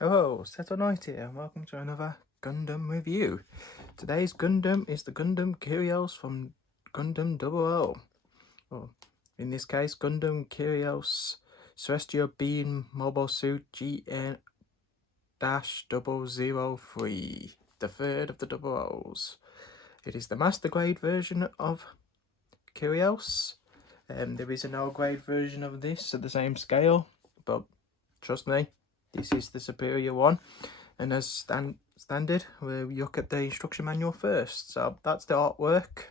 Hello, Seto Knight here, and welcome to another Gundam review. Today's Gundam is the Gundam Kyrios from Gundam 00. Well, in this case, Gundam Kyrios Celestial Beam Mobile Suit GN-003, the third of the double O's. It is the master grade version of Kyrios. There is an L grade version of this at the same scale, but trust me, this is the superior one. And as standard, we'll look at the instruction manual first. So that's the artwork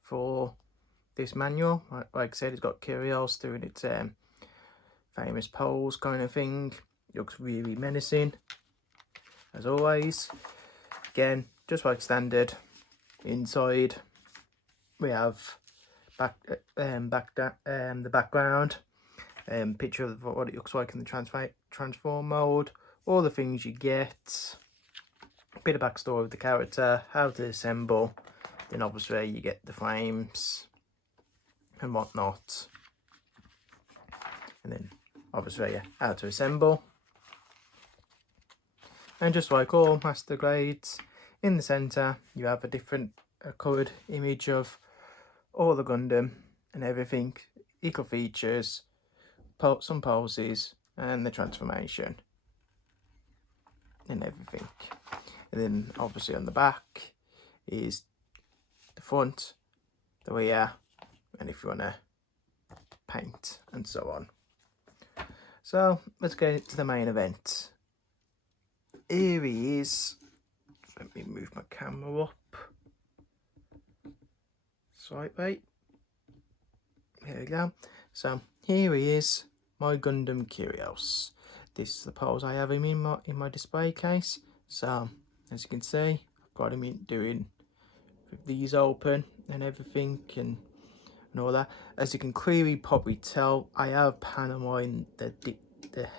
for this manual. Like I said, it's got Kyrios doing its famous pose kind of thing. Looks really menacing, as always. Again, just like standard. Inside, we have the background, picture of what it looks like in the transform mode, all the things you get, a bit of backstory of the character, how to assemble, then obviously you get the frames and whatnot, and then obviously how to assemble. And just like all master grades, in the centre you have a different coloured image of all the Gundam and everything, equal features, some poses, and the transformation and everything. And then obviously on the back is the front, the rear, and if you want to paint and so on. So let's get to the main event. Here he is. Let me move my camera up slightly. There we go. So here he is, my Gundam Kyrios. This is the pose I have him in my display case. So as you can see, I've got him doing with these open and everything and all that. As you can clearly probably tell, I have panoramed the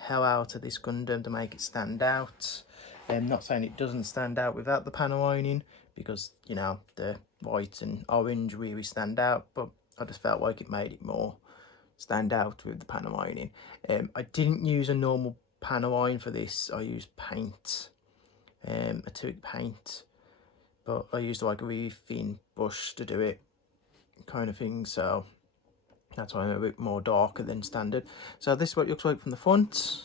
hell out of this Gundam to make it stand out. I'm not saying it doesn't stand out without the panoraming, because you know the white and orange really stand out, but I just felt like it made it more stand out with the panoraming. I didn't use a normal panorine for this. I used paint, acrylic paint, but I used like a really thin brush to do it, kind of thing. So that's why I'm a bit more darker than standard. So this is what it looks like from the front,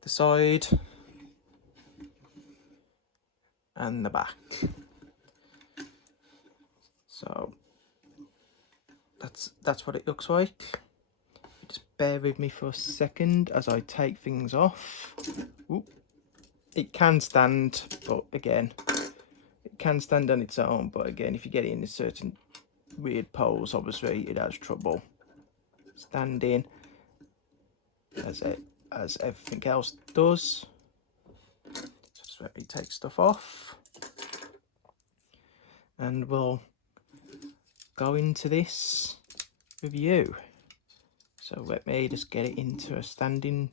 the side, and the back. So that's what it looks like. Just bear with me for a second as I take things off. Ooh. It can stand, but again, it can stand on its own, but again, if you get it in a certain weird pose, obviously it has trouble standing, as everything else does. Just let me take stuff off, and we'll go into this review. So let me just get it into a standing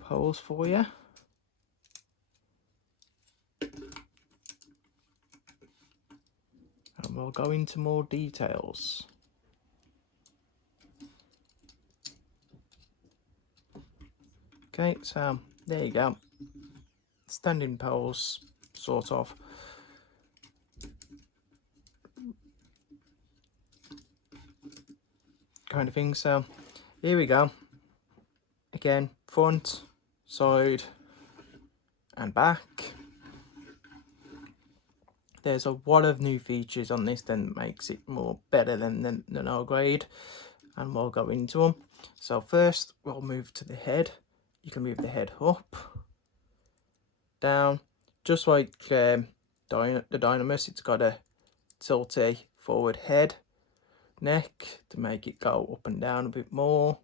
pose for you. And we'll go into more details. Okay, so there you go. Standing pose, sort of. Kind of thing. So here we go. Again, front, side, and back. There's a lot of new features on this that makes it more better than our grade, and we'll go into them. So first, we'll move to the head. You can move the head up, down, just like the Dynamis. It's got a tilty forward head, neck to make it go up and down a bit more.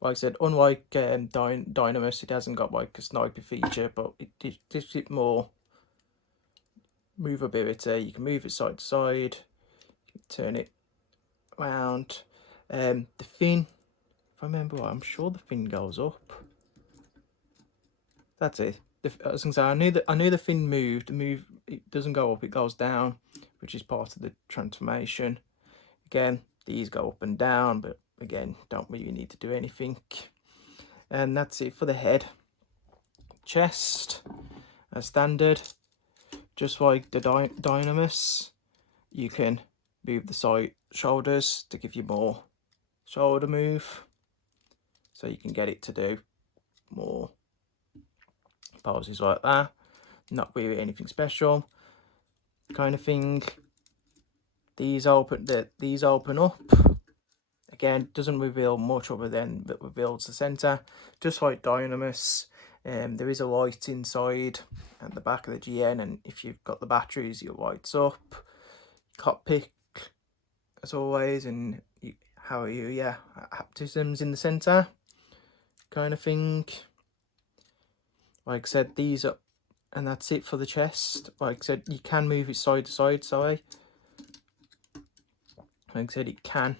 Like I said, unlike Dynamis, it hasn't got like a sniper feature, but it gives it more movability. You can move it side to side, turn it around. The fin, if I remember right, I'm sure the fin goes up. That's it. I was gonna say, I knew the fin moved. It doesn't go up, it goes down, which is part of the transformation. Again, these go up and down, but again, don't really need to do anything. And that's it for the head. Chest, as standard, just like the Dynamis, you can move the side shoulders to give you more shoulder move, so you can get it to do more poses like that. Not really anything special kind of thing. These open up. Again, doesn't reveal much other than that reveals the center, just like Dynamis. There is a light inside at the back of the GN, and if you've got the batteries, your lights up. Cockpit, as always, and hapticisms in the center kind of thing. Like I said, these are, and that's it for the chest. Like I said, you can move it side to side, sorry. Like I said, it can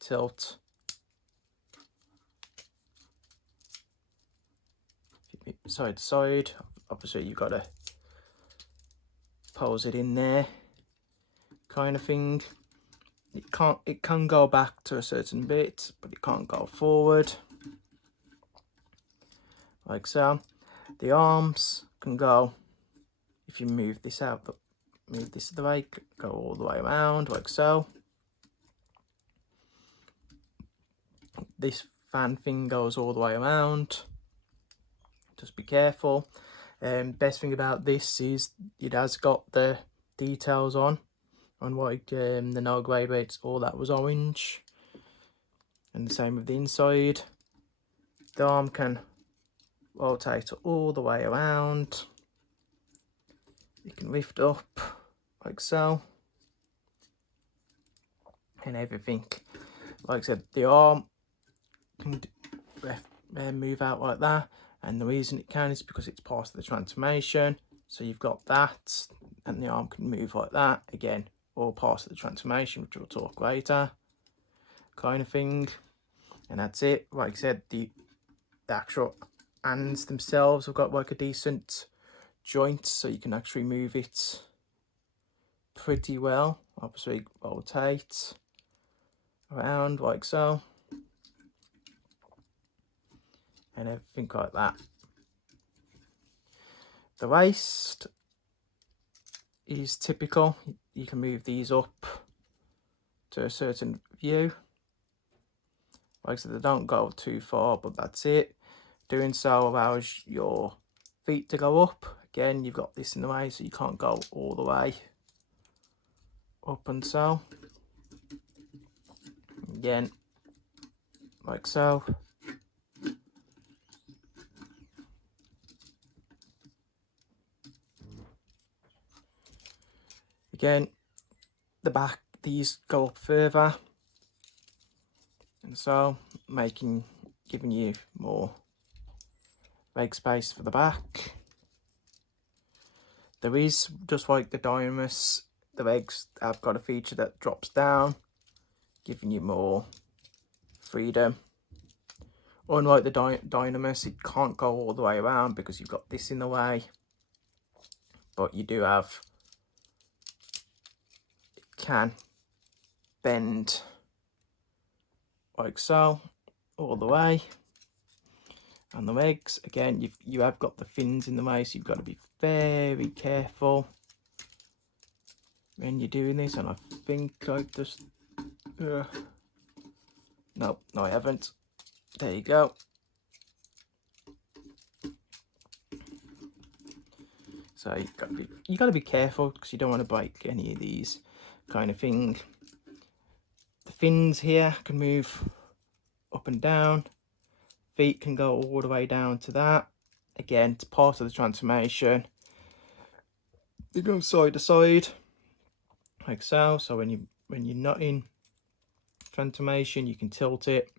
tilt. Side to side. Obviously, you've got to pose it in there, kind of thing. It can go back to a certain bit, but it can't go forward, like so. The arms can go, if you move this out, move this the way, go all the way around, like so. This fan thing goes all the way around. Just be careful. Best thing about this is it has got the details on like the no grey bits, all that was orange, and the same with the inside. The arm can rotate all the way around. You can lift up like so, and everything. Like I said, the arm can move out like that, and the reason it can is because it's part of the transformation. So you've got that, and the arm can move like that, again, all part of the transformation, which we'll talk later, kind of thing. And that's it. Like I said, the actual hands themselves have got like a decent joint, so you can actually move it pretty well. Obviously rotate around like so, and everything like that. The waist is typical. You can move these up to a certain view. Like I said, they don't go too far, but that's it. Doing so allows your feet to go up. Again, you've got this in the way, so you can't go all the way up and so. Again, like so. Again, the back, these go up further, and so giving you more leg space for the back. There is, just like the Dynamis, the legs have got a feature that drops down, giving you more freedom. Unlike the Dynamis, it can't go all the way around because you've got this in the way, but you do have, it can bend like so all the way. And the legs, again, you have got the fins in the way, so you've got to be very careful when you're doing this. And I think I just no, I haven't. There you go. So you got to be careful, because you don't want to break any of these kind of thing. The fins here can move up and down. Feet can go all the way down to that. Again, it's part of the transformation. They go side to side like so. So when you're not in transformation, you can tilt it.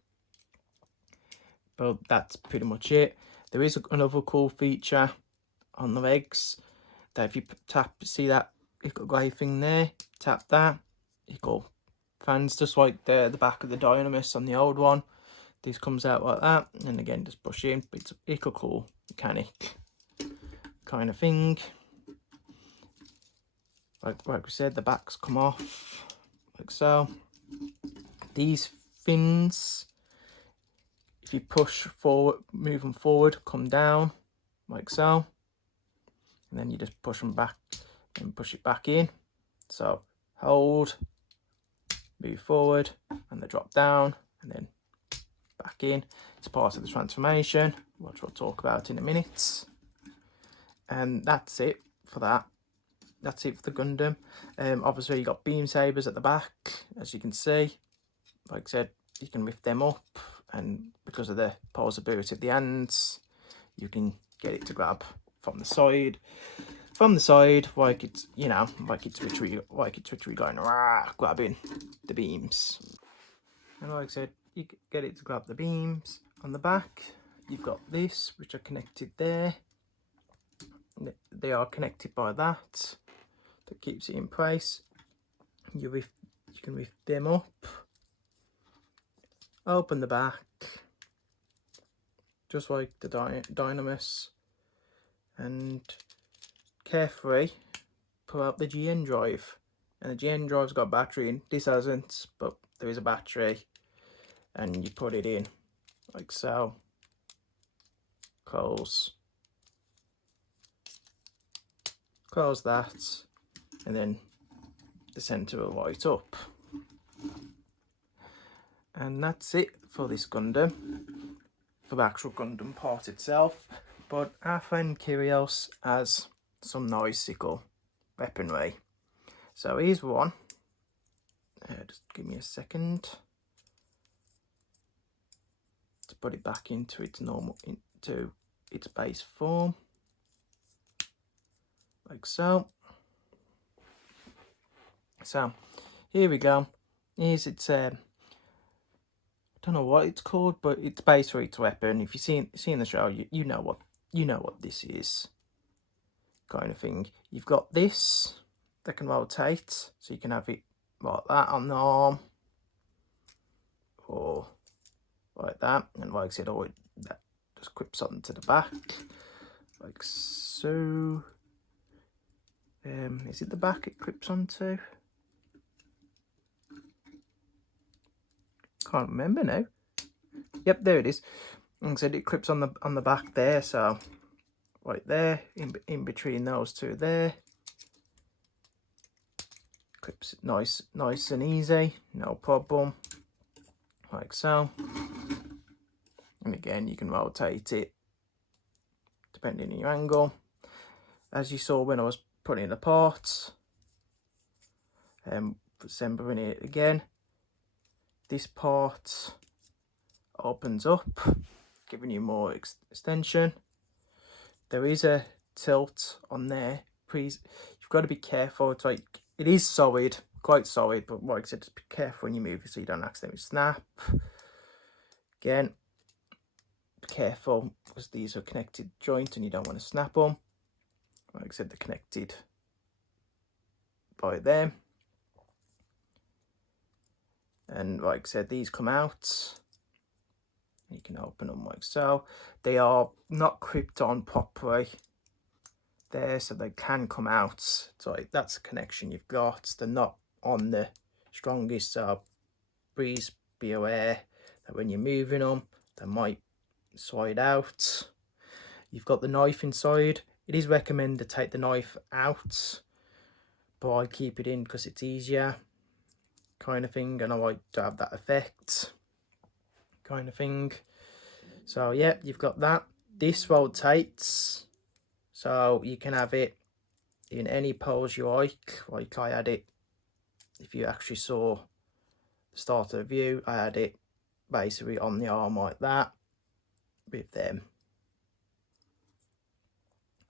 But that's pretty much it. There is another cool feature on the legs that if you tap, see that little grey thing there, tap that, you go fans, just like the back of the Dynamis on the old one. This comes out like that, and again, just push in. It's a cool mechanic kind of thing. Like we said, the backs come off like so. These fins, if you push forward, move them forward, come down like so, and then you just push them back and push it back in. So hold, move forward, and they drop down, and then back in. It's part of the transformation, which we'll talk about in a minute. And that's it for that. That's it for the Gundam. Obviously, you got beam sabers at the back, as you can see. Like I said, you can lift them up, and because of the posability of the ends, you can get it to grab from the side. From the side, like it's, you know, like it's literally going grabbing the beams. And like I said, you get it to grab the beams. On the back, you've got this, which are connected there. They are connected by that keeps it in place. You can lift them up, open the back, just like the Dynamis, and carefully pull out the GN drive. And the GN drive's got a battery in. This hasn't, but there is a battery, and you put it in like so. Close that, and then the center will light up. And that's it for this Gundam, for the actual Gundam part itself. But our friend Kyrios has some nice weaponry. So here's one. Just give me a second to put it back into its base form, like so. So here we go. Here's its I don't know what it's called, but it's basically its weapon. If you've seen the show, you know what this is, kind of thing. You've got this that can rotate, so you can have it like that on the arm, or like that. And like I said, that just clips onto the back, like so. Is it the back it clips onto? Can't remember now. Yep, there it is. Like I said, it clips on the back there, so right there, in between those two there. Clips nice and easy, no problem. Like so. And again, you can rotate it depending on your angle. As you saw when I was putting it apart, assembling it again, this part opens up, giving you more extension. There is a tilt on there. Please, you've got to be careful. It's like, it is solid, quite solid, but like I said, just be careful when you move it so you don't accidentally snap. Again, be careful because these are connected joint and you don't want to snap them. Like I said, they're connected by them. And like I said, these come out. You can open them like so. They are not clipped on properly there, so they can come out. So that's the connection you've got. They're not on the strongest, so please be aware that when you're moving them, they might slide out. You've got the knife inside. It is recommended to take the knife out, but I keep it in because it's easier, kind of thing, and I like to have that effect, kind of thing. So yeah, you've got that. This rotates, so you can have it in any pose you like I had it. If you actually saw the start of the view, I had it basically on the arm like that, with them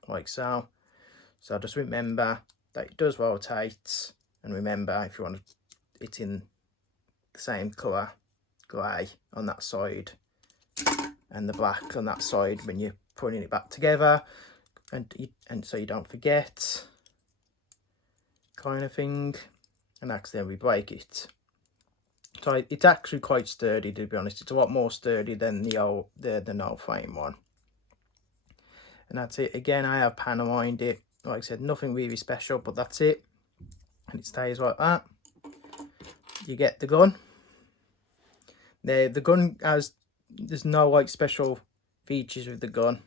like so. So just remember that it does rotate, and remember, if you want it in the same colour, grey on that side and the black on that side when you're putting it back together, and so you don't forget, kind of thing, and accidentally break it. So it's actually quite sturdy, to be honest. It's a lot more sturdy than the no frame one. And that's it. Again, I have panoramed it. Like I said, nothing really special, but that's it. And it stays like that. you get the gun. Now the gun there's no like special features with the gun.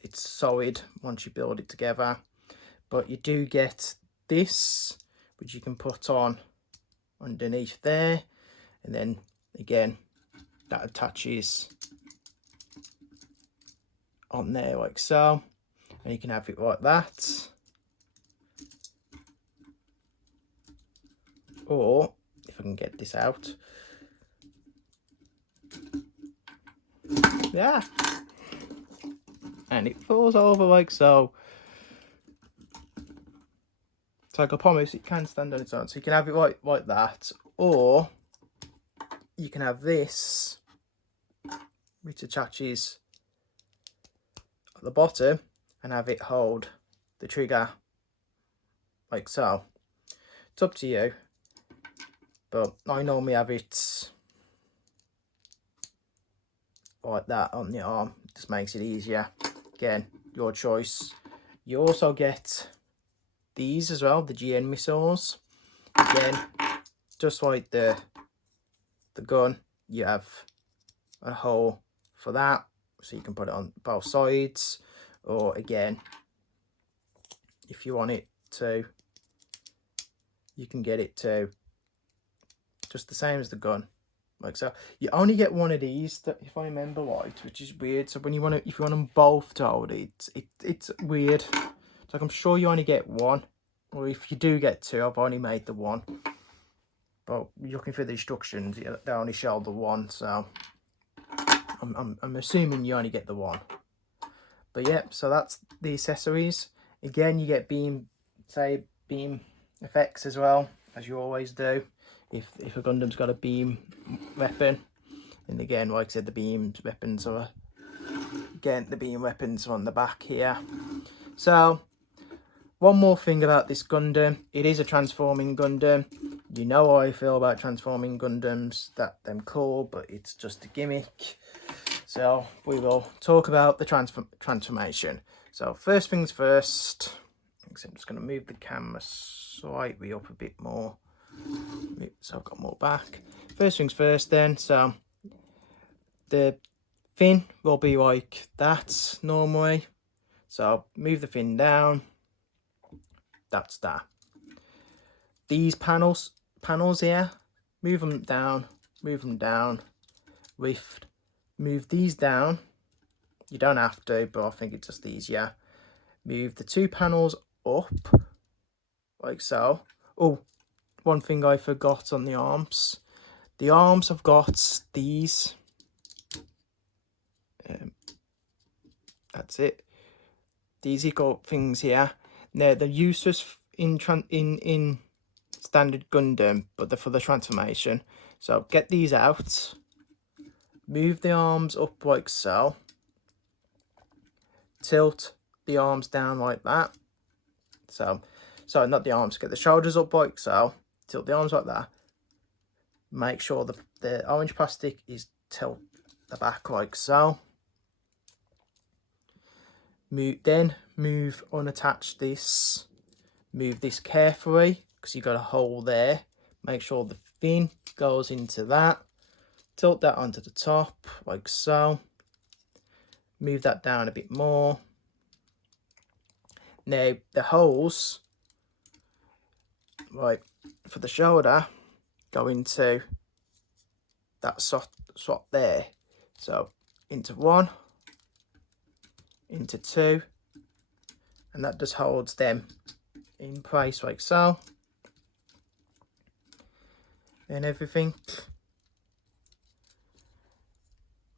It's solid once you build it together, but you do get this, which you can put on underneath there, and then again that attaches on there like so, and you can have it like that, or if I can get this out, yeah, and it falls over like so. So I can promise it can stand on its own. So you can have it like that, or you can have this, which attaches at the bottom, and have it hold the trigger like so. It's up to you, but I normally have it like that on the arm. It just makes it easier. Again, your choice. You also get these as well, the GN missiles. Again, just like the gun, you have a hole for that, so you can put it on both sides, or again, if you want it to, you can get it to just the same as the gun, like so. You only get one of these, if I remember right, which is weird. So when you want to, if you want them both to hold it, it's weird. It's like I'm sure you only get one, or if you do get two, I've only made the one. But looking for the instructions, yeah, they only show the one, so I'm assuming you only get the one. But yeah, so that's the accessories. Again, you get beam effects as well, as you always do. If a Gundam's got a beam weapon, and again, like I said, the beam weapons are on the back here. So one more thing about this Gundam, it is a transforming Gundam. You know how I feel about transforming Gundams, that them cool, but it's just a gimmick. So we will talk about the transformation. So first things first, I'm just going to move the camera slightly up a bit more, so I've got more back. First things first then, so the fin will be like that normally. So move the fin down, that's that. These panels here, move them down, lift, move these down. You don't have to, but I think it's just easier. Move the two panels up, like so. Oh, one thing I forgot on the arms. The arms have got these. That's it. These got things here. Now they're useless in standard Gundam, but they're for the transformation. So get these out. Move the arms up like so. Tilt the arms down like that. So not the arms, get the shoulders up like so. Tilt the arms like that. Make sure the orange plastic is tilt the back like so. Move unattach this. Move this carefully, because you got a hole there. Make sure the fin goes into that. Tilt that onto the top like so. Move that down a bit more. Now the holes, right, for the shoulder go into that slot there. So into one, into two, and that just holds them in place like so. And everything,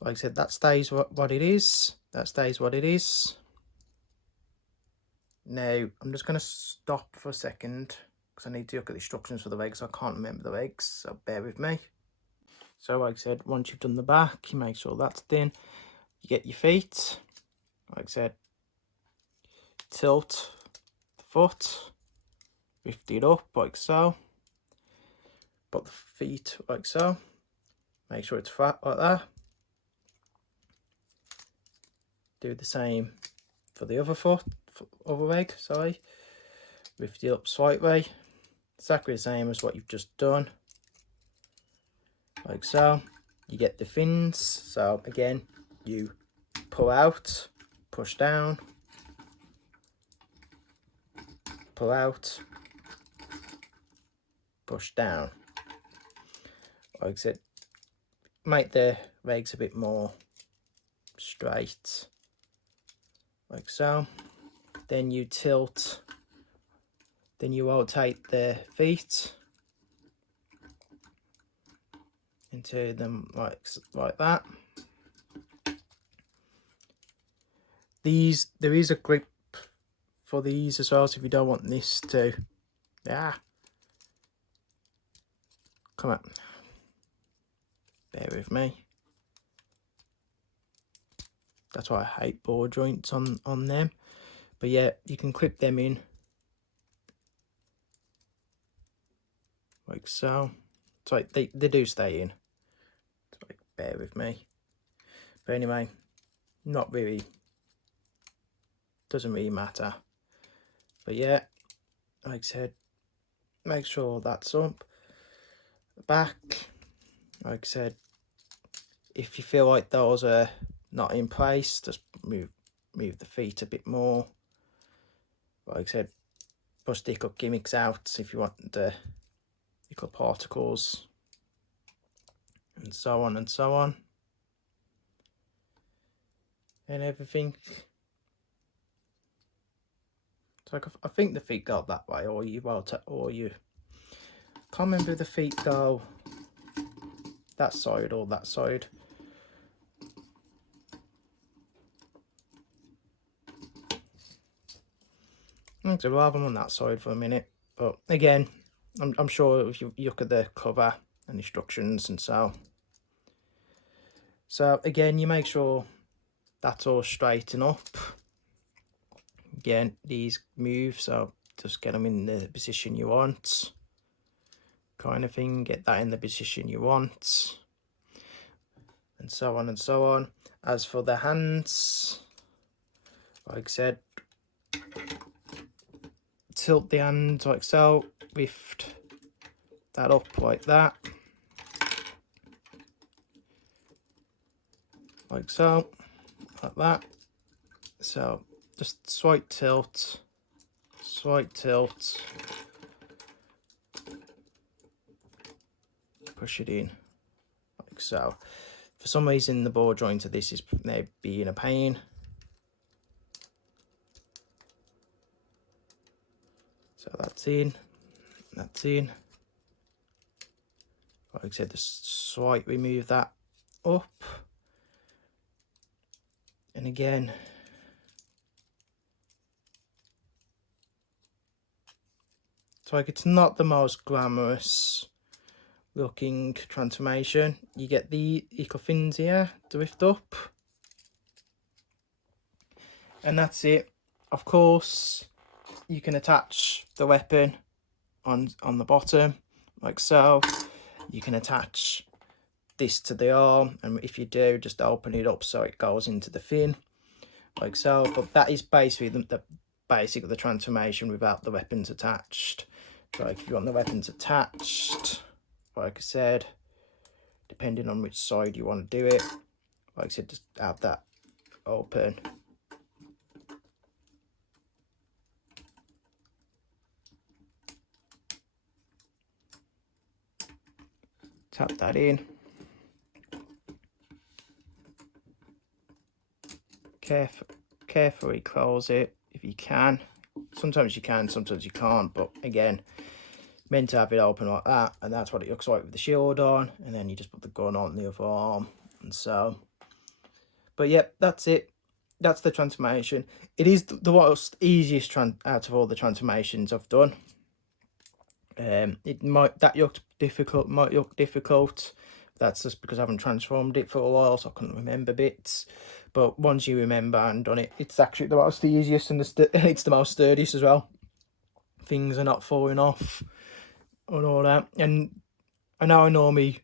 like I said, that stays what it is. That stays what it is. Now I'm just going to stop for a second because I need to look at the instructions for the legs. I can't remember the legs, so bear with me. So like I said, once you've done the back, you make sure that's thin. You get your feet, like I said, tilt the foot, lift it up like so, put the feet like so, make sure it's flat like that. Do the same for the other foot, other leg, sorry. Lift it up slightly, exactly the same as what you've just done. like so. You get the fins, so again you pull out, push down, pull out, push down. Like I said, make the legs a bit more straight, like so. Then you tilt, then you rotate the feet into them like that. There is a grip for these as well, so if you don't want this to come on, bear with me. That's why I hate ball joints on them. But yeah, you can clip them in like so. It's like they do stay in. It's like, bear with me. But anyway, not really, doesn't really matter. But yeah, like I said, make sure that's up. Back, like I said, if you feel like those are not in place, just move the feet a bit more. Like I said, push the hiccup gimmicks out if you want the hiccup particles, and so on and so on, and everything. So I think the feet go that way, or you can't remember if the feet go that side or that side. So we'll have them on that side for a minute, but again, I'm sure if you look at the cover and instructions and so again, you make sure that's all straighten up. Again, these move, so just get them in the position you want, kind of thing. Get that in the position you want, and so on and so on. As for the hands, like I said, tilt the hand like so, lift that up like that, like so, like that. So just slight tilt, push it in like so. For some reason the ball joint of this is now being a pain, so that's in. Like I said, just slightly move that up, and again it's like, it's not the most glamorous looking transformation. You get the eco fins here to lift up, and that's it. Of course, you can attach the weapon on the bottom like so. You can attach this to the arm, and if you do, just open it up so it goes into the fin like so. But that is basically the basic of the transformation without the weapons attached. Like if you want the weapons attached, like I said, depending on which side you want to do it, like I said, just have that open. Tap that in. Carefully close it if you can. Sometimes you can, sometimes you can't, but again, meant to have it open like that, and that's what it looks like with the shield on, and then you just put the gun on the other arm, and so. But yep, that's it. That's the transformation. It is the most easiest out of all the transformations I've done. It might look difficult. That's just because I haven't transformed it for a while, so I couldn't remember bits. But once you remember and done it, it's actually the most easiest, and it's the most sturdiest as well. Things are not falling off and all that. And I know I normally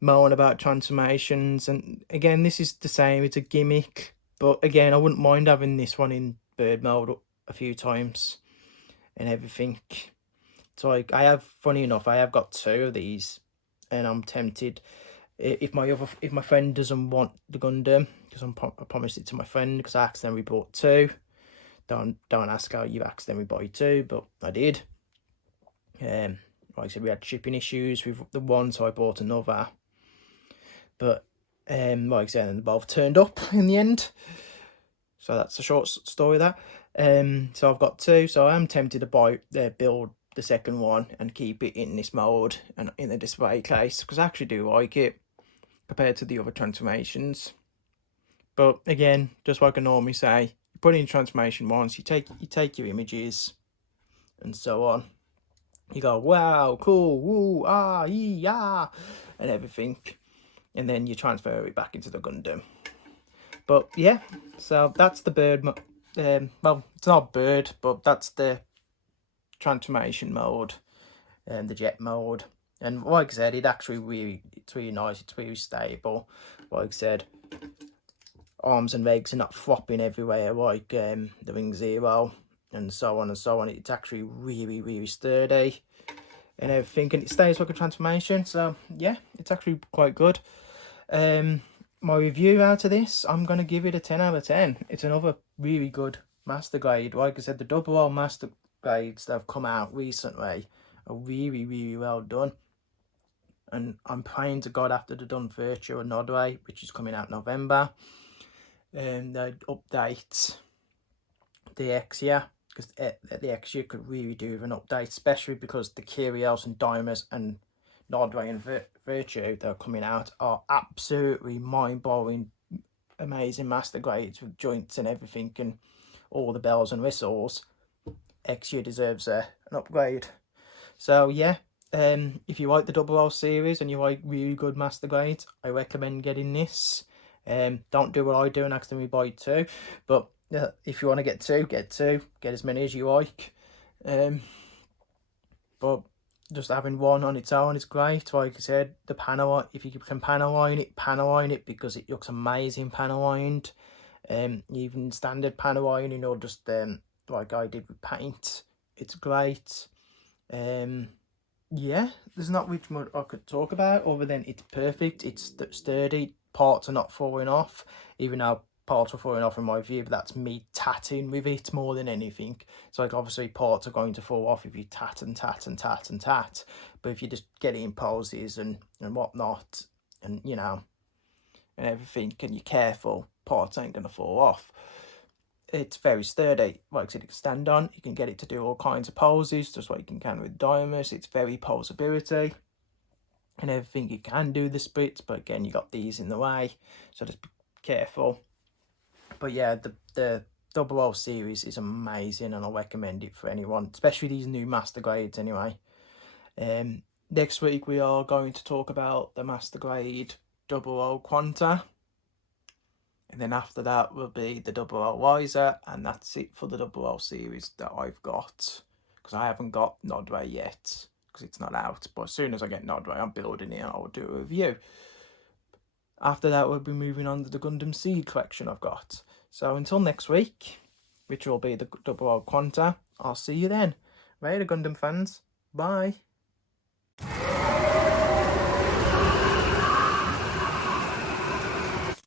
moan about transformations, and again, this is the same. It's a gimmick, but again, I wouldn't mind having this one in bird mode a few times and everything. So funny enough, I have got 2 of these, and I'm tempted. if my friend doesn't want the Gundam, because I promised it to my friend because I accidentally bought 2. Don't ask how you accidentally buy 2, but I did. Like I said, we had shipping issues with the one, so I bought another. But like I said, they both turned up in the end. So that's a short story of that. So I've got 2. So I am tempted to build the second one and keep it in this mode and in the display case, because I actually do like it compared to the other transformations. But again, just like I normally say, you put in transformation once, you take your images and so on. You go, wow, cool, woo, ah, yee, ah, and everything, and then you transfer it back into the Gundam. But yeah, so that's the bird. Well, it's not bird, but that's the transformation mode and the jet mode. And like I said, it's really nice. It's really stable. Like I said, arms and legs are not flopping everywhere like the Ring Zero and so on and so on. It's actually really sturdy and everything, and it stays like a transformation. So yeah, it's actually quite good. My review out of this, I'm going to give it a 10 out of 10. It's another really good master grade. Like I said, the double O master grades that have come out recently are really well done. And I'm praying to God after they've done Virtue and Nodway, which is coming out November, and they'd update the X-Year, because the X-Year could really do with an update, especially because the Kyrios and Dimas and Nodway and Virtue that are coming out are absolutely mind-blowing, amazing master grades with joints and everything and all the bells and whistles. X-Year deserves an upgrade. So yeah, if you like the Double O series and you like really good master grades, I recommend getting this. Don't do what I do and accidentally buy 2, but if you want to get 2, get 2. Get as many as you like. But just having one on its own is great. Like I said, the panel, if you can panel line it, because it looks amazing panel lined. Even standard panel lining, or just like I did with paint, it's great. Yeah, there's not much more I could talk about other than it's perfect. It's sturdy. Parts are not falling off, even though parts are falling off in my view, but that's me tatting with it more than anything. So like, obviously parts are going to fall off if you tat and tat and tat and tat, but if you just get it in poses and whatnot, and you know, and everything, and you're careful, parts ain't gonna fall off. It's very sturdy. Like I said, it can stand on. You can get it to do all kinds of poses, just like you can with Dimas. It's very posability and everything. You can do the splits, but again, you got these in the way, so just be careful. But yeah, the Double O series is amazing, and I recommend it for anyone, especially these new master grades anyway. Next week we are going to talk about the master grade Double O Quanta. And then after that will be the Double O Wiser, and that's it for the Double O series that I've got. Because I haven't got Nodway yet, because it's not out. But as soon as I get Nodway, I'm building it and I'll do a review. After that, we'll be moving on to the Gundam Seed collection I've got. So until next week, which will be the Double O Quanta, I'll see you then. Later, Gundam fans. Bye.